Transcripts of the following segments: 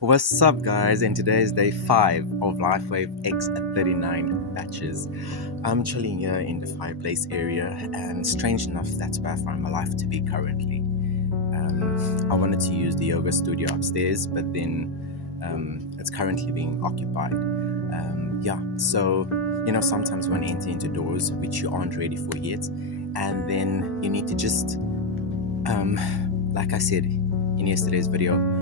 What's up, guys? And today is day 5 of LifeWave X39 batches. I'm chilling here in the fireplace area, and strange enough, that's where I find my life to be currently. I wanted to use the yoga studio upstairs, but then it's currently being occupied. So sometimes when you enter into doors which you aren't ready for yet, and then you need to just, like I said in yesterday's video,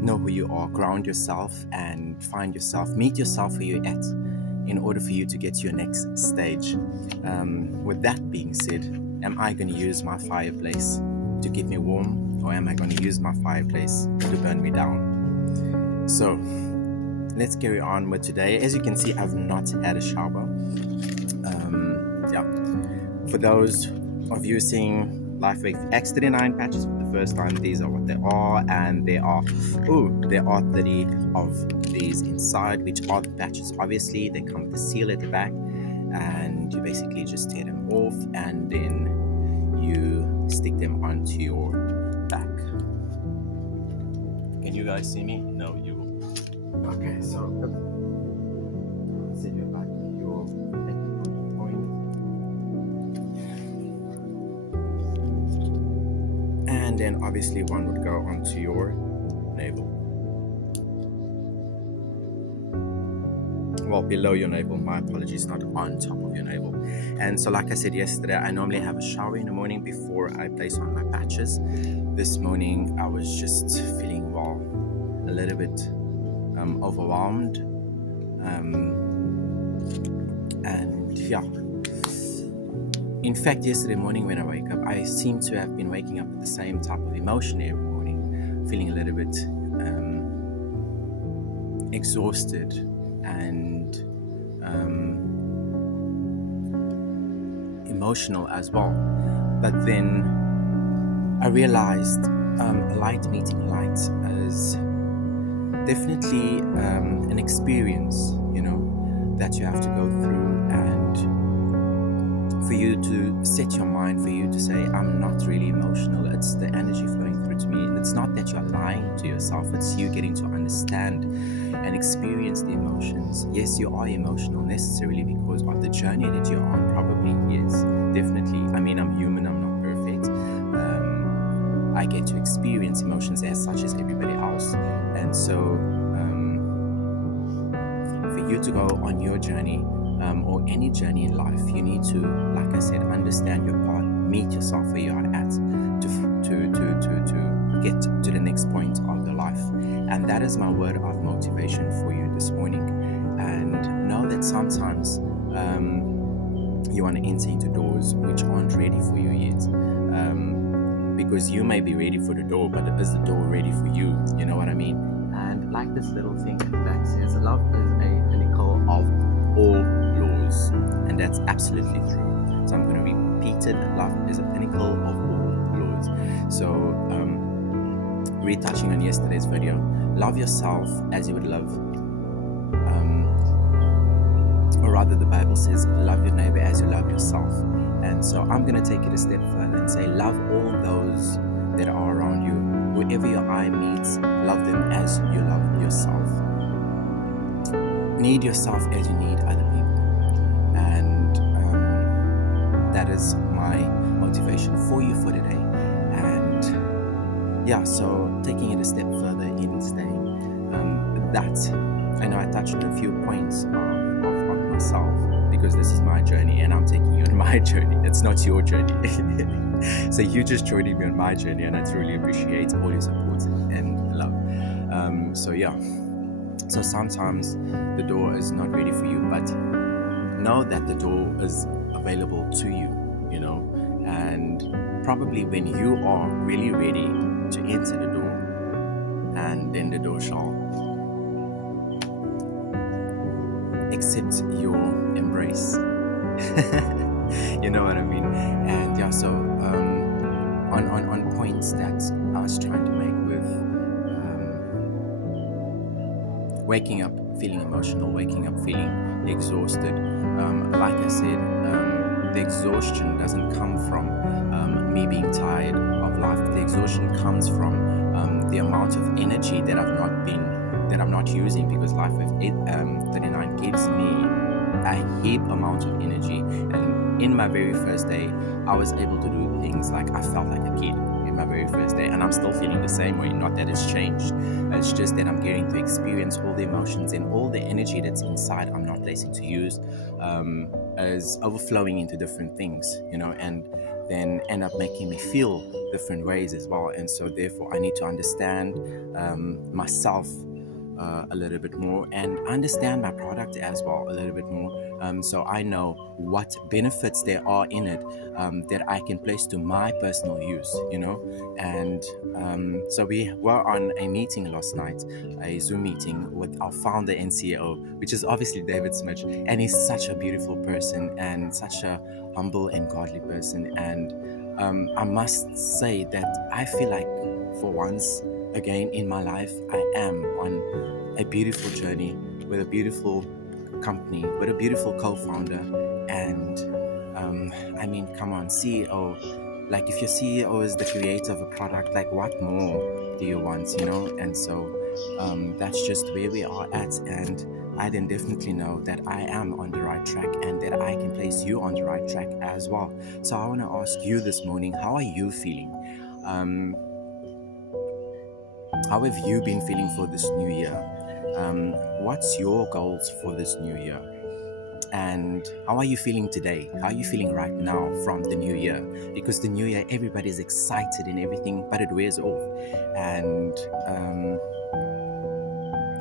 know who you are, ground yourself, and find yourself, meet yourself where you're at in order for you to get to your next stage. With that being said, am I going to use my fireplace to keep me warm, or am I going to use my fireplace to burn me down? So let's carry on with today. As you can see, I've not had a shower. For those of you seeing LifeWave X39 patches for the first time, these are what they are, and there are 30 of these inside, which are the patches. Obviously, they come with a seal at the back, and you basically just tear them off, and then you stick them onto your back. Can you guys see me? No, you. Okay, so set your back, your point. And then obviously one would go onto your navel. Well, below your navel, my apologies, not on top of your navel. And so like I said yesterday, I normally have a shower in the morning before I place on my patches. This morning I was just feeling, a little bit overwhelmed. In fact, yesterday morning when I wake up, I seem to have been waking up with the same type of emotion every morning, feeling a little bit exhausted and emotional as well. But then I realized light meeting light is definitely an experience, that you have to go through, and for you to set your mind, for you to say, I'm not really emotional. It's the energy flowing through to me. And it's not that you're lying to yourself, it's you getting to understand and experience the emotions. Yes, you are emotional necessarily because of the journey that you're on, probably. Yes, definitely. I mean, I'm human, I'm not perfect. I get to experience emotions as such as everybody else. And so for you to go on your journey, or any journey in life, you need to, like I said, understand your path, meet yourself where you are at, to get to the next point of your life. And that is my word of motivation for you this morning. And know that sometimes you want to enter into doors which aren't ready for you yet. Because you may be ready for the door, but is the door ready for you? You know what I mean? And like this little thing in the back says, love is a pinnacle of all laws, and that's absolutely true. So I'm going to repeat it. Love is a pinnacle of all laws. So retouching on yesterday's video, love yourself as you would love, or rather the Bible says love your neighbor as you love yourself. And so I'm going to take it a step further and say love all those that are around you. Whoever your eye meets, love them as you love yourself. Need yourself as you need other people. And that is my motivation for you for today. And so taking it a step further in saying I know I touched on a few points of myself, because this is my journey and I'm taking you on my journey. It's not your journey. So you just joining me on my journey, and I truly appreciate all your support and love. So sometimes the door is not ready for you, but know that the door is available to you, and probably when you are really ready to enter the door, and then the door shall accept your embrace. You know what I mean? And on points that I was trying to make with waking up feeling emotional, waking up feeling exhausted. Like I said, the exhaustion doesn't come from me being tired of life. The exhaustion comes from the amount of energy that I'm not using, because Life with 39 gives me a heap amount of energy. And in my very first day, I was able to do things like I felt like a kid in my very first day, and I'm still feeling the same way. Not that it's changed, it's just that I'm getting to experience all the emotions and all the energy that's inside. I'm not placing to use, as overflowing into different things, and then end up making me feel different ways as well. And so, therefore, I need to understand myself a little bit more, and understand my product as well a little bit more, so I know what benefits there are in it, that I can place to my personal use, and so we were on a meeting last night, a Zoom meeting with our founder and CEO, which is obviously David Smith, and he's such a beautiful person and such a humble and godly person. And I must say that I feel like, for once again in my life, I am on a beautiful journey with a beautiful company, with a beautiful co-founder. And I mean, come on, CEO. Like, if your CEO is the creator of a product, like, what more do you want, And so that's just where we are at. And I then definitely know that I am on the right track, and that I can place you on the right track as well. So I want to ask you this morning, how are you feeling? Um, how have you been feeling for this new year? What's your goals for this new year? And how are you feeling today? How are you feeling right now from the new year? Because the new year, everybody's excited and everything, but it wears off. And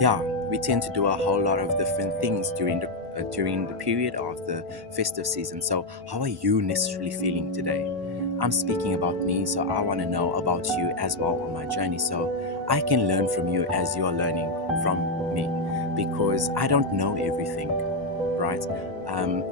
yeah, we tend to do a whole lot of different things during the period of the festive season. So how are you necessarily feeling today? I'm speaking about me, so I want to know about you as well on my journey, so I can learn from you as you're learning from me, because I don't know everything, right?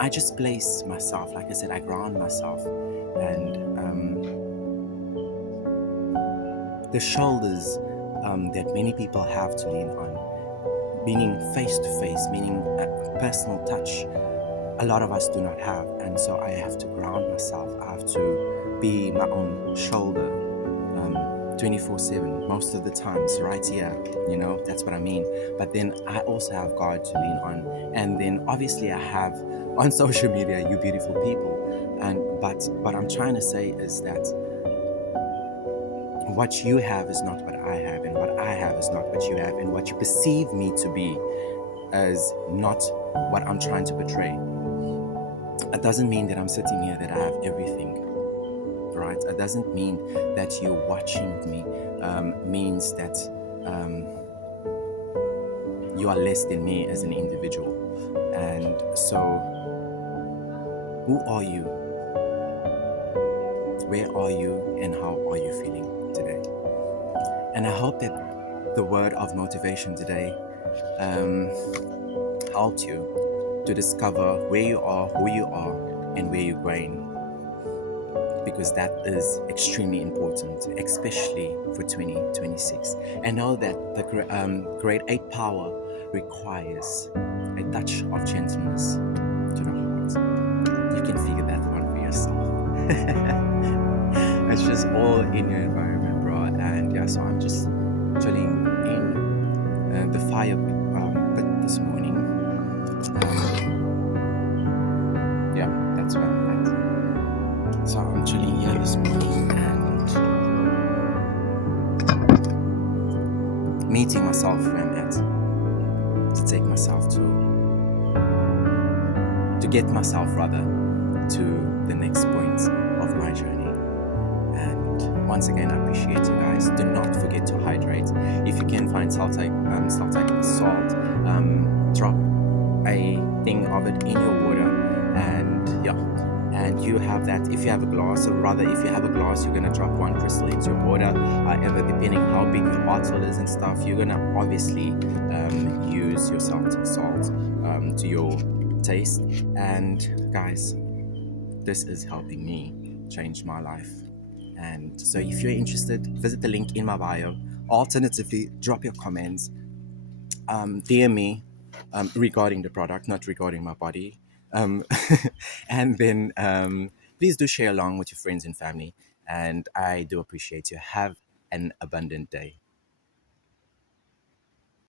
I just place myself, like I said, I ground myself, and the shoulders that many people have to lean on, meaning face to face, meaning personal touch, a lot of us do not have. And so I have to ground myself. I have to be my own shoulder, 24/7 most of the times, right here. That's what I mean. But then I also have God to lean on. And then obviously I have on social media, you beautiful people. And but what I'm trying to say is that what you have is not what I have, and what I have is not what you have, and what you perceive me to be as not what I'm trying to portray. It doesn't mean that I'm sitting here that I have everything, right? It doesn't mean that you're watching me, means that you are less than me as an individual. And so, who are you? Where are you? And how are you feeling today? And I hope that the word of motivation today helped you to discover where you are, who you are, and where you're going, because that is extremely important, especially for 2026. And know that the grade 8 power requires a touch of gentleness to the heart. You can figure that one for yourself. It's just all in your environment, bro. And yeah, so I'm just chilling in the fire pit this morning. Yeah, that's where I'm at. So I'm chilling here this morning and meeting myself where I'm at, to take myself to get myself rather to the next point of my journey. And once again, I appreciate you guys. Do not forget to hydrate. If you can find salt, drop a thing of it in your water, and yeah, and you have that. If you have a glass, or rather, if you have a glass, you're gonna drop one crystal into your water. However, depending how big your bottle is and stuff, you're gonna obviously use your salt to your taste. And guys, this is helping me change my life. And so, if you're interested, visit the link in my bio. Alternatively, drop your comments, DM me regarding the product, not regarding my body. Um, and then please do share along with your friends and family. And I do appreciate you. Have an abundant day.